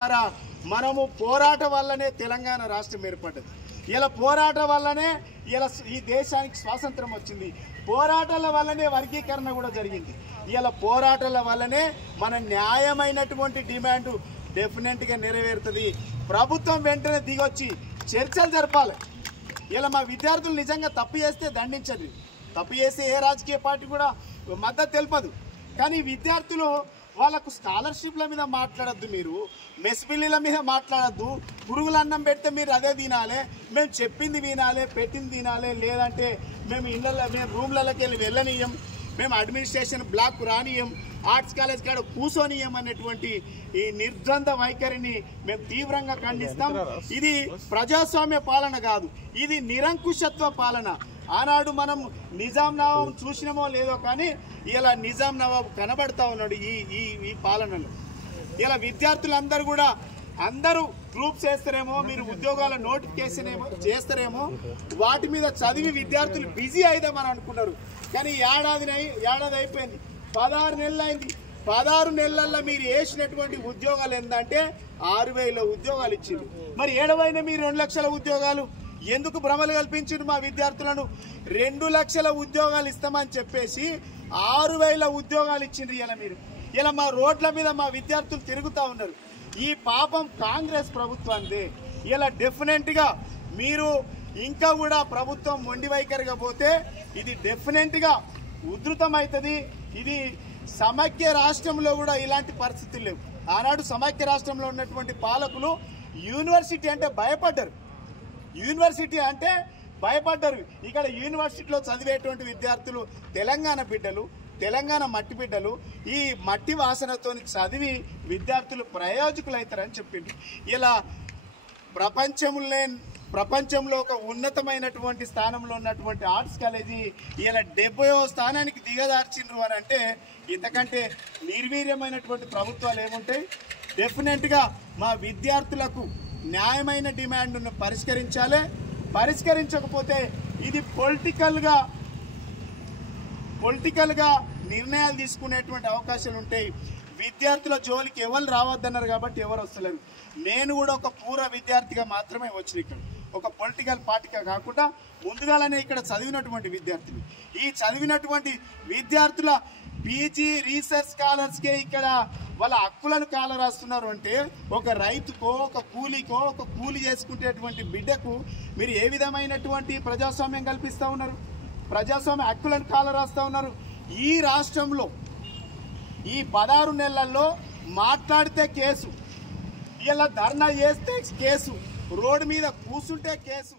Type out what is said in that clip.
మనము పోరాటం వల్లనే తెలంగాణ రాష్ట్రం ఏర్పడ్డది. ఇలా పోరాటం వల్లనే ఇలా ఈ దేశానికి స్వాతంత్రం వచ్చింది. పోరాటాల వల్లనే వర్గీకరణ కూడా జరిగింది. ఇలా పోరాటాల వల్లనే మన న్యాయమైనటువంటి డిమాండ్ డెఫినెట్గా నెరవేరుతుంది. ప్రభుత్వం వెంటనే దిగొచ్చి చర్చలు జరపాలి. ఇలా మా విద్యార్థులు నిజంగా తప్పు చేస్తే దండించండి. తప్పు చేస్తే ఏ రాజకీయ పార్టీ కూడా మద్దతు తెలుపదు. కానీ విద్యార్థులు వాళ్ళకు స్కాలర్షిప్ల మీద మాట్లాడద్దు, మీరు మెస్ బిల్లుల మీద మాట్లాడద్దు. పురుగులు అన్నం పెడితే మీరు అదే తినాలి, మేము చెప్పింది వినాలి, పెట్టింది తినాలి. లేదంటే మేము మేము రూమ్లలోకి వెళ్ళనీయం, మేము అడ్మినిస్ట్రేషన్ బ్లాక్ రానియం, ఆర్ట్స్ కాలేజ్ కాడ కూర్చొనియం అనేటువంటి ఈ నిర్ద్వంద వైఖరిని మేము తీవ్రంగా ఖండిస్తాం. ఇది ప్రజాస్వామ్య పాలన కాదు, ఇది నిరంకుశత్వ పాలన. ఆనాడు మనం నిజాం నవాబు చూసినామో లేదో కానీ ఇలా నిజాం నవాబు కనబడతా ఉన్నాడు ఈ పాలనలో. ఇలా విద్యార్థులందరూ కూడా అందరూ గ్రూప్స్ వేస్తారేమో, మీరు ఉద్యోగాల నోటిఫికేషన్ ఏమో చేస్తారేమో, వాటి మీద చదివి విద్యార్థులు బిజీ అయిదామని అనుకున్నారు. కానీ ఏడాది అయిపోయింది, 16 నెలలు అయింది. 16 నెలల్లో మీరు వేసినటువంటి ఉద్యోగాలు ఏంటంటే 6,000 ఉద్యోగాలు ఇచ్చిండ్రు. మరి ఏడవైనా మీరు 2 లక్షల ఉద్యోగాలు ఎందుకు భ్రమలు కల్పించిండ్రు? మా విద్యార్థులను 2 లక్షల ఉద్యోగాలు ఇస్తామని చెప్పేసి 6,000 ఉద్యోగాలు ఇచ్చిండ్రు. ఇలా మీరు ఇలా మా రోడ్ల మీద మా విద్యార్థులు తిరుగుతూ ఉన్నారు. ఈ పాపం కాంగ్రెస్ ప్రభుత్వాన్ని ఇలా డెఫినెట్గా మీరు ఇంకా కూడా ప్రభుత్వం మొండి వైఖరిగా పోతే ఇది డెఫినెట్గా ఉధృతమవుతుంది. ఇది సమైక్య రాష్ట్రంలో కూడా ఇలాంటి పరిస్థితులు లేవు. ఆనాడు సమైక్య రాష్ట్రంలో ఉన్నటువంటి పాలకులు యూనివర్సిటీ అంటే భయపడ్డారు. ఇక్కడ యూనివర్సిటీలో చదివేటువంటి విద్యార్థులు తెలంగాణ బిడ్డలు, తెలంగాణ మట్టి బిడ్డలు. ఈ మట్టి వాసనతో చదివి విద్యార్థులు ప్రయోజకులు అవుతారని చెప్పింది. ఇలా ప్రపంచంలో ఒక ఉన్నతమైనటువంటి స్థానంలో ఉన్నటువంటి ఆర్ట్స్ కాలేజీ ఇలా 70వ స్థానానికి దిగదార్చిండ్రు అని అంటే ఇంతకంటే నిర్వీర్యమైనటువంటి ప్రభుత్వాలు ఏముంటాయి? డెఫినెట్గా మా విద్యార్థులకు న్యాయమైన డిమాండ్ను పరిష్కరించాలి. పరిష్కరించకపోతే ఇది పొలిటికల్గా నిర్ణయాలు తీసుకునేటువంటి అవకాశాలు ఉంటాయి. విద్యార్థుల జోలికి ఎవరు రావద్దన్నారు కాబట్టి ఎవరు వస్తలేరు. నేను కూడా ఒక పూర్వ విద్యార్థిగా మాత్రమే వచ్చిన ఇక్కడ, ఒక పొలిటికల్ పార్టీగా కాకుండా ముందుగానే ఇక్కడ చదివినటువంటి విద్యార్థులు. ఈ చదివినటువంటి విద్యార్థుల పీజీ రీసెర్చ్ స్కాలర్స్కే ఇక్కడ వాళ్ళ హక్కులను కాలరాస్తున్నారు. అంటే ఒక రైతుకో, ఒక కూలీకో, ఒక కూలి చేసుకునేటువంటి బిడ్డకు మీరు ఏ విధమైనటువంటి ప్రజాస్వామ్యం కల్పిస్తూ ఉన్నారు? ప్రజాస్వామ్య హక్కులను కాలరాస్తూ ఉన్నారు. ఈ రాష్ట్రంలో ఈ 16 నెలల్లో మాట్లాడితే కేసు, ఇలా ధర్నా చేస్తే కేసు, రోడ్డు మీద కూర్చుంటే కేసు.